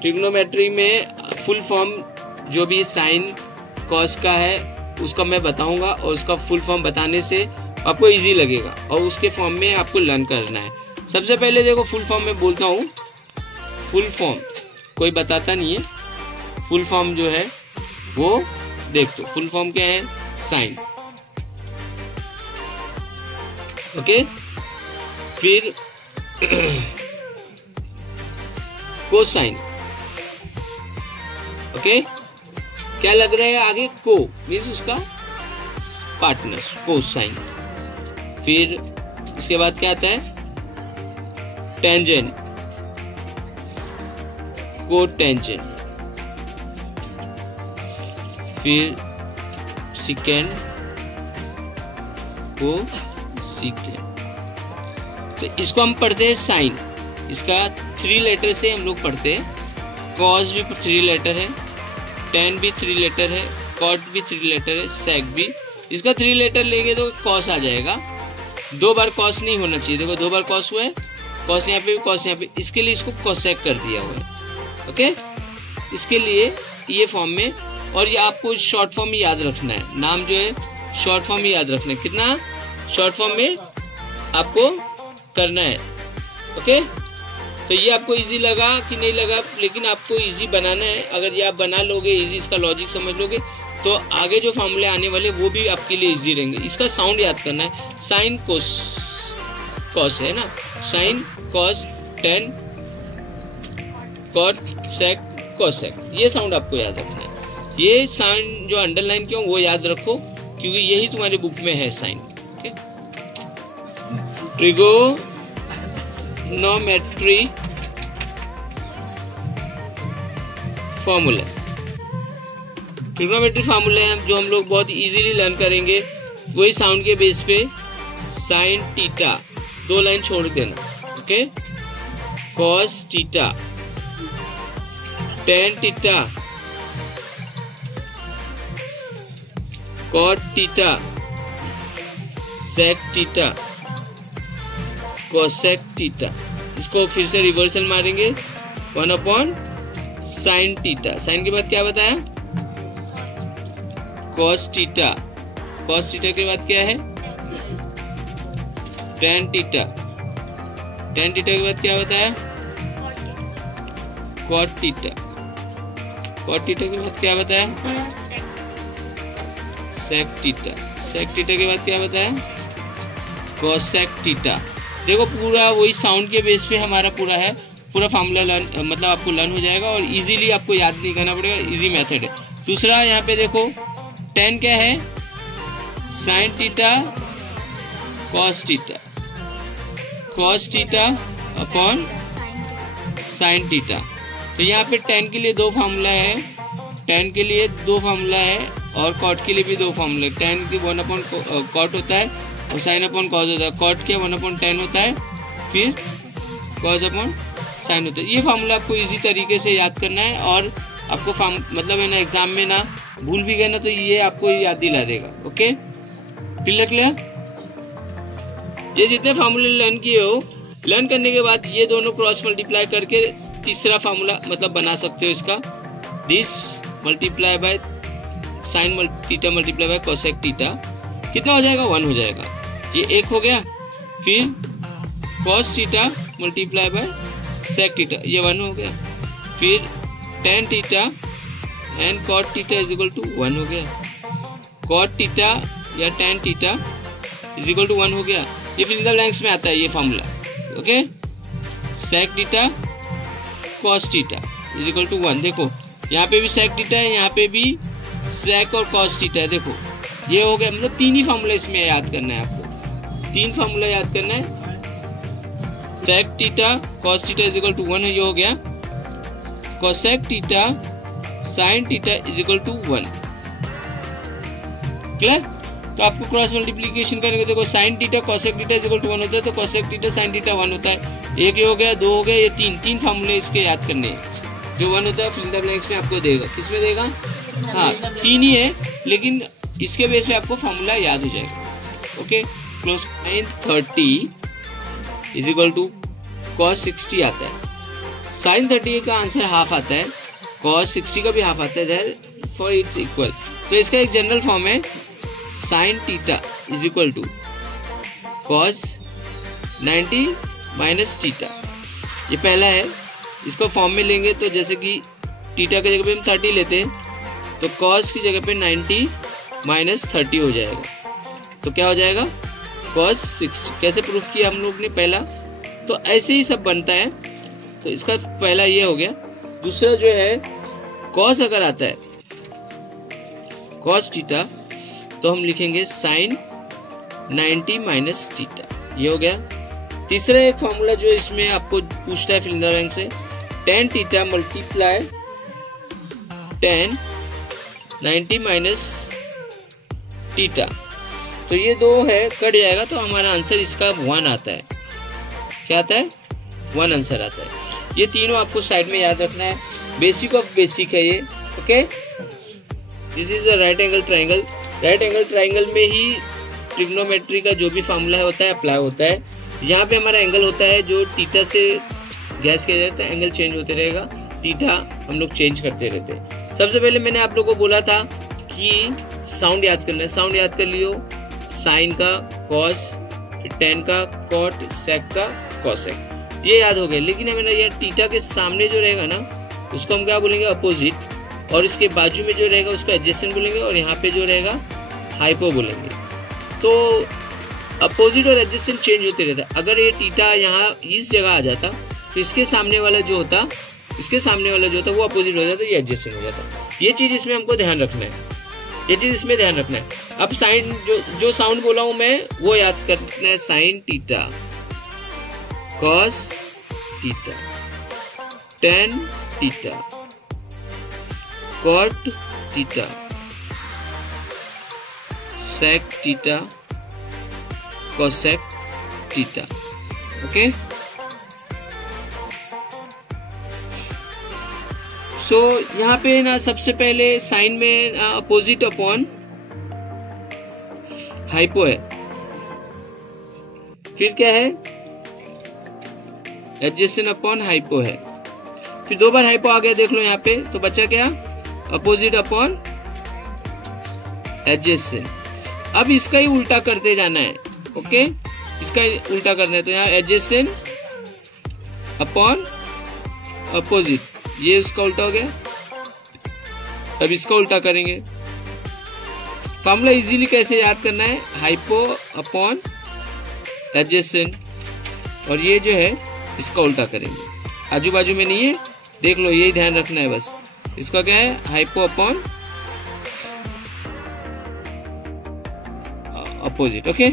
Trigonometry में full form जो भी साइन कॉस का है उसका मैं बताऊंगा, और उसका फुल फॉर्म बताने से आपको इजी लगेगा और उसके फॉर्म में आपको लर्न करना है। सबसे पहले देखो फुल फॉर्म में बोलता हूँ। फुल फॉर्म कोई बताता नहीं है, फुल फॉर्म जो है वो देख दो। फुल फॉर्म क्या है? साइन। ओके, फिर कोसाइन। ओके, क्या लग रहा है आगे? को मीन्स उसका पार्टनर, कोसाइन। फिर इसके बाद क्या आता है? Tangent, cotangent. फिर सिकेंड, को सिकेंड। तो इसको हम पढ़ते हैं साइन। इसका 3 लेटर से हम लोग पढ़ते हैं। कॉस भी 3 लेटर है, टेन भी 3 लेटर है, कॉट भी 3 लेटर है, सेक भी। इसका 3 लेटर लेंगे तो कॉस आ जाएगा। 2 बार कॉस नहीं होना चाहिए। देखो 2 बार कॉस हुआ है, कॉस यहाँ पे, कॉस यहाँ पे। इसके लिए इसको कोसेक कर दिया हुआ है। ओके, इसके लिए ये फॉर्म में, और ये आपको शॉर्ट फॉर्म में याद रखना है। नाम जो है शॉर्ट फॉर्म में याद रखना है। कितना शॉर्ट फॉर्म में आपको करना है। ओके, तो ये आपको इजी लगा कि नहीं लगा? लेकिन आपको इजी बनाना है। अगर ये आप बना लोगे इजी, इसका लॉजिक समझ लोगे, तो आगे जो फॉर्मूले आने वाले वो भी आपके लिए इजी रहेंगे। इसका साउंड याद करना है। साइन कोस, कॉस है ना, साइन कॉस, टेन, कॉट, सेक, कोसेक। ये साउंड आपको याद रखना है। ये साइन जो अंडरलाइन किया वो याद रखो, क्योंकि यही तुम्हारे बुक में है sine. Okay, trigonometry formula. Trigonometry फार्मूले हैं जो हम लोग बहुत इजीली लर्न करेंगे। वही साउंड के बेस पे साइन थीटा, 2 लाइन छोड़ देना। Okay, cos theta, tan theta, cot theta, sec theta, cosec theta. इसको फिर से रिवर्सल मारेंगे। 1 साइन थीटा। साइन के बाद क्या बताया? Cos theta. कॉस थीटा के बाद क्या है? Tan theta. टेन थीटा के बाद क्या बताया? Cot theta. कॉट थीटा के बाद क्या बताया? Sec theta. सेक थीटा के बाद क्या बताया? Cosec theta. देखो पूरा वही साउंड के बेस पे हमारा पूरा है। पूरा फार्मूला लर्न, मतलब आपको लर्न हो जाएगा और इजीली आपको याद नहीं करना पड़ेगा। इजी मेथड है। दूसरा यहाँ पे देखो, टेन क्या है? Sine theta cos theta, cos theta upon sine theta. तो यहाँ पे टेन के लिए 2 फार्मूला है, टेन के लिए 2 फार्मूला है, और कॉट के लिए भी 2 फार्मूला है। टेन की 1 कॉट होता है और साइन अपॉन कॉस होता है। कॉट के 1/10 होता है, फिर कॉस अपॉन साइन होता है। ये फार्मूला आपको इजी तरीके से याद करना है, और आपको मतलब है ना, एग्जाम में ना भूल भी गए ना तो ये आपको याद दिला देगा। Okay, clear? ये जितने फार्मूले लर्न किए हो, लर्न करने के बाद ये दोनों क्रॉस मल्टीप्लाई करके तीसरा फार्मूला मतलब बना सकते हो इसका। This multiply by sine theta multiply bye cosec theta. कितना हो जाएगा? 1 हो जाएगा। ये 1 हो गया। फिर cos theta multiply by sec theta, ये 1 हो गया। फिर tan theta and cot theta is equal to 1 हो गया। कॉट थीटा या tan theta is equal to 1 हो गया। ये फिल इन द ब्लैंक्स में आता है ये formula. Okay, sec theta cos theta is equal to 1। देखो यहाँ पे भी सेक थीटा है, यहाँ पे भी सेक और कॉस थीटा है। देखो ये हो गया। मतलब 3 ही फार्मूला इसमें याद करना है आपको। 3 फार्मूला याद करना है। Sec theta cos theta is equal to 1, ये हो गया। Cosec theta sine theta is equal to 1। Clear? तो आपको क्रॉस मल्टीप्लीकेशन करेंगे। देखो sine theta cosec theta is equal to 1 होता है, तो कोसेक थीटा साइन थीटा 1 होता है। 1 ये हो गया, 2 हो गया, ये 3 फार्मूले इसके याद करने हैं। जो 1 होता है फिल इन द ब्लैंक्स में आपको देगा। किसमें देगा? हाँ, 3 ही है, लेकिन इसके बेस पे आपको फार्मूला याद हो जाएगा। Okay, close 30 is equal to cos 60 आता है। sin 30 का आंसर हाफ आता है, cos 60 का भी हाफ आता है, therefore it's equal। तो इसका एक जनरल फॉर्म है sin theta is equal to cos 90 minus theta. ये पहला है, इसको फॉर्म में लेंगे तो जैसे कि थीटा की जगह पे हम 30 लेते हैं तो cos की जगह पे 90 माइनस 30 हो जाएगा, तो क्या हो जाएगा cos 60। कैसे प्रूफ किया हम लोग ने पहला, तो ऐसे ही सब बनता है। तो इसका पहला ये हो गया। दूसरा जो है cos अगर आता है cos थीटा तो हम लिखेंगे sin 90 माइनस थीटा, ये हो गया। तीसरा एक फॉर्मूला जो इसमें आपको पूछता है फिल इन द ब्लैंक से, tan theta multiply tan 90 minus theta, तो ये दो है कट जाएगा तो हमारा आंसर इसका 1 आता है। क्या आता है? 1 आंसर आता है। ये तीनों आपको साइड में याद रखना है, बेसिक ऑफ बेसिक है ये। Okay, this is a right angle triangle. Right angle triangle में ही ट्रिग्नोमेट्री का जो भी फॉर्मूला होता है अप्लाई होता है। यहाँ पे हमारा एंगल होता है जो थीटा से गैस किया जाता है, एंगल चेंज होते रहेगा, थीटा हम लोग चेंज करते रहते हैं। सबसे पहले मैंने आप लोगों को बोला था कि साउंड याद करना है, साउंड याद कर लियो, साइन का कॉस, टेन का कॉट, सेक का कॉसेक, ये याद हो गया। लेकिन हमें ना ये थीटा के सामने जो रहेगा ना उसको हम क्या बोलेंगे? अपोजिट, और इसके बाजू में जो रहेगा उसको एडजेसेंट बोलेंगे, और यहाँ पे जो रहेगा हाइपो बोलेंगे। तो अपोजिट और एडजेसेंट चेंज होते रहता है। अगर ये थीटा यहाँ इस जगह आ जाता तो इसके सामने वाला जो होता वो अपोजिट हो जाता, ये एडजेसेंट हो जाता। ये चीज इसमें हमको ध्यान रखना है, ये चीज इसमें ध्यान रखना है। अब साइन जो साउंड बोला हूं मैं वो याद करना है, sine theta, cos theta, tan theta, cot theta, sec theta, cosec theta. Okay, so यहाँ पे ना सबसे पहले साइन में अपोजिट अपॉन हाइपो है, फिर क्या है? एडजेसेंट अपॉन हाइपो है, फिर दो बार हाइपो आ गया, देख लो यहाँ पे, तो बचा क्या? Opposite upon adjacent. अब इसका ही उल्टा करते जाना है। ओके, इसका उल्टा करना है, तो यहाँ एडजेसेंट अपॉन अपोजिट, ये इसका उल्टा हो गया। अब इसका उल्टा करेंगे। फॉर्मूला इजीली कैसे याद करना है? हाइपो अपॉन एडजेसेंट, और ये जो है इसका उल्टा करेंगे, आजू बाजू में नहीं है, देख लो, यही ध्यान रखना है बस। इसका क्या है? Hypo upon opposite. Okay,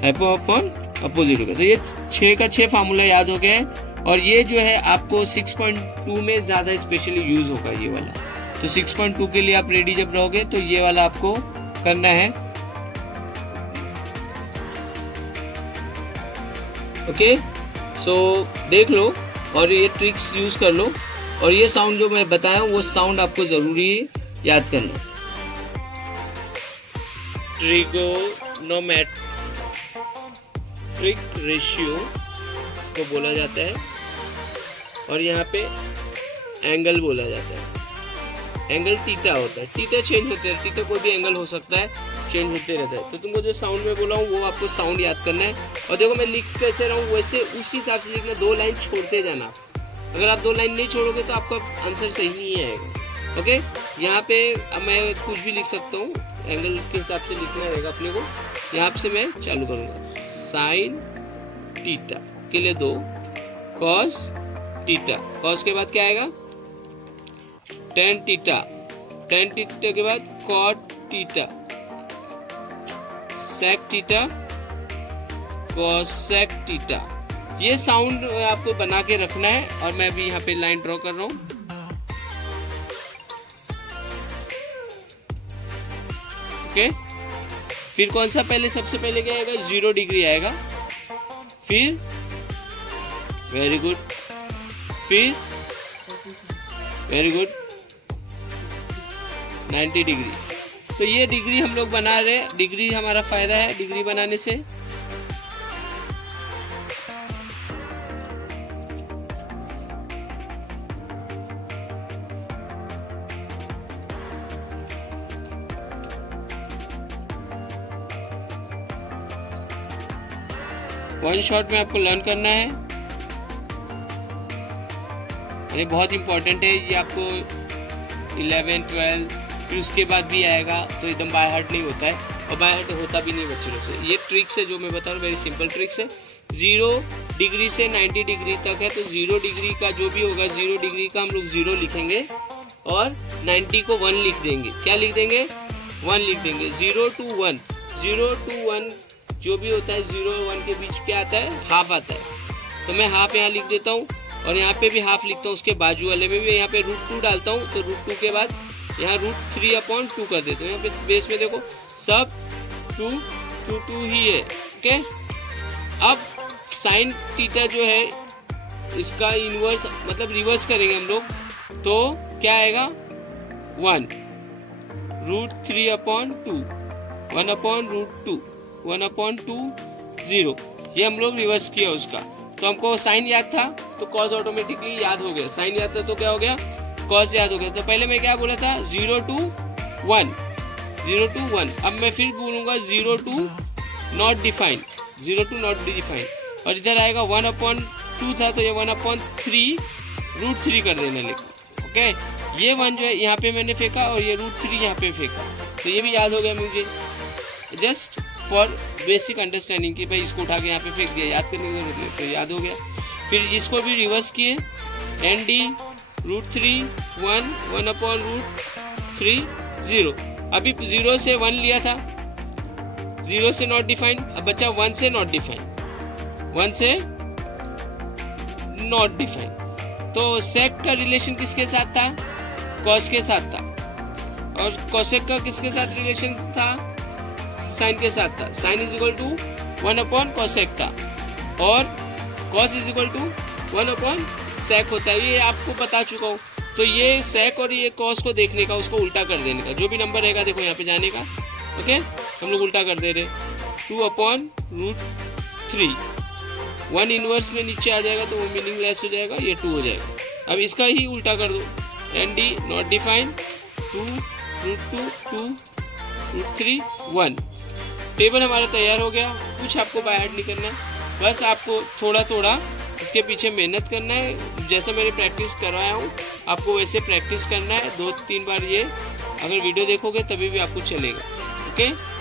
hypo upon opposite हो गया। तो ये 6 का 6 फार्मूला याद हो गया है, और ये जो है आपको 6.2 में ज्यादा स्पेशली यूज होगा ये वाला। तो 6.2 के लिए आप रेडी जब रहोगे तो ये वाला आपको करना है। ओके, सो देख लो और ये ट्रिक्स यूज कर लो, और ये साउंड जो मैं बताया हूं वो साउंड आपको जरूरी याद करना। ट्रिगोनोमेट्रिक रेशियो इसको बोला जाता है, और यहाँ पे एंगल बोला जाता है। एंगल थीटा होता है, थीटा चेंज होते हैं, थीटा कोई भी एंगल हो सकता है, चेंज होते रहता है। तो तुमको जो साउंड में बोला हूँ वो आपको साउंड याद करना है, और देखो मैं लिख कैसे रहा हूँ वैसे उसी हिसाब से लिखना, 2 लाइन छोड़ते जाना। अगर आप 2 लाइन नहीं छोड़ोगे तो आपका आंसर सही नहीं आएगा। ओके, यहाँ पे अब मैं कुछ भी लिख सकता हूँ, एंगल के हिसाब से लिखना रहेगा अपने को। यहाँ से मैं चालू करूंगा, साइन थीटा के लिए 2, कॉस थीटा, कॉस के बाद क्या आएगा? टेन थीटा, टेन थीटा के बाद cot theta, sec theta, cosec theta. ये साउंड आपको बना के रखना है, और मैं अभी यहाँ पे लाइन ड्रॉ कर रहा हूं। ओके, फिर कौन सा पहले? सबसे पहले क्या आएगा? 0 डिग्री आएगा, फिर वेरी गुड, फिर वेरी गुड 90 डिग्री। तो ये डिग्री हम लोग बना रहे, डिग्री हमारा फायदा है डिग्री बनाने से। वन शॉट में आपको लर्न करना है। ये बहुत इंपॉर्टेंट है, ये आपको 11, 12 फिर उसके बाद भी आएगा, तो एकदम बाय हार्ट नहीं होता है, और बाय हार्ट होता भी नहीं बच्चों से। ये ट्रिक्स है जो मैं बता रहा हूँ, वेरी सिंपल ट्रिक्स है। 0 डिग्री से 90 डिग्री तक है, तो 0 डिग्री का जो भी होगा 0 डिग्री का हम लोग 0 लिखेंगे और 90 को 1 लिख देंगे। क्या लिख देंगे? 1 लिख देंगे। 0 to 1, 0 to 1 जो भी होता है 0 और 1 के बीच क्या आता है? हाफ आता है। तो मैं हाफ यहाँ लिख देता हूँ और यहाँ पे भी हाफ लिखता हूँ, उसके बाजू वाले में भी यहाँ पे √2 डालता हूँ, तो √2 के बाद यहाँ √3/2 कर देता हूँ। यहाँ पे बेस में देखो सब 2 2 2 ही है। ओके, अब साइन थीटा जो है इसका इनवर्स मतलब रिवर्स करेंगे हम लोग, तो क्या आएगा? 1 √3/2, 1/√2, 1/2, 0। ये हम लोग रिवर्स किया उसका। तो हमको साइन याद था तो कॉस ऑटोमेटिकली याद हो गया। साइन याद था तो क्या हो गया? कॉस याद हो गया। तो पहले मैं क्या बोला था? 0 to 1, 0 to 1। अब मैं फिर बोलूंगा 0 to not define, 0 to not define. और इधर आएगा 1/2 था, तो ये 1/3 √3 कर देना लेकिन। ओके, ये 1 जो है यहाँ पे मैंने फेंका और ये √3 यहाँ पे फेंका, तो ये भी याद हो गया मुझे। जस्ट फॉर बेसिक अंडरस्टैंडिंग कि भाई इसको उठा के यहाँ पे फेंक दिया, याद करने की जरूरत नहीं, तो याद हो गया। फिर इसको भी रिवर्स किए, ND √3 1, 1/√3 0। अभी 0 से 1 लिया था, 0 से नॉट डिफाइन, अब बचा 1 से नॉट डिफाइन, 1 से नॉट डिफाइन। तो सेक का रिलेशन किसके साथ था? कॉस के साथ था। और कोसेक का किसके साथ रिलेशन था? साइन के साथ था। साइन इज इक्वल टू 1/कोसेक था और कॉस इज इक्वल टू 1/सेक होता है। ये आपको बता चुका हूँ। तो ये सेक और ये कॉस को देखने का, उसको उल्टा कर देने का, जो भी नंबर रहेगा देखो यहाँ पे जाने का। ओके, हम लोग उल्टा कर दे रहे, 2/√3। 1 इनवर्स में नीचे आ जाएगा तो वो मीनिंगलेस हो जाएगा, ये 2 हो जाएगा। अब इसका ही उल्टा कर दो, ND नॉट डिफाइन 2 √2 2 √3 1। टेबल हमारा तैयार हो गया। कुछ आपको बाय हार्ट नहीं करना, बस आपको थोड़ा थोड़ा इसके पीछे मेहनत करना है। जैसा मैंने प्रैक्टिस कराया हूँ आपको वैसे प्रैक्टिस करना है 2-3 बार। ये अगर वीडियो देखोगे तभी भी आपको चलेगा। ओके।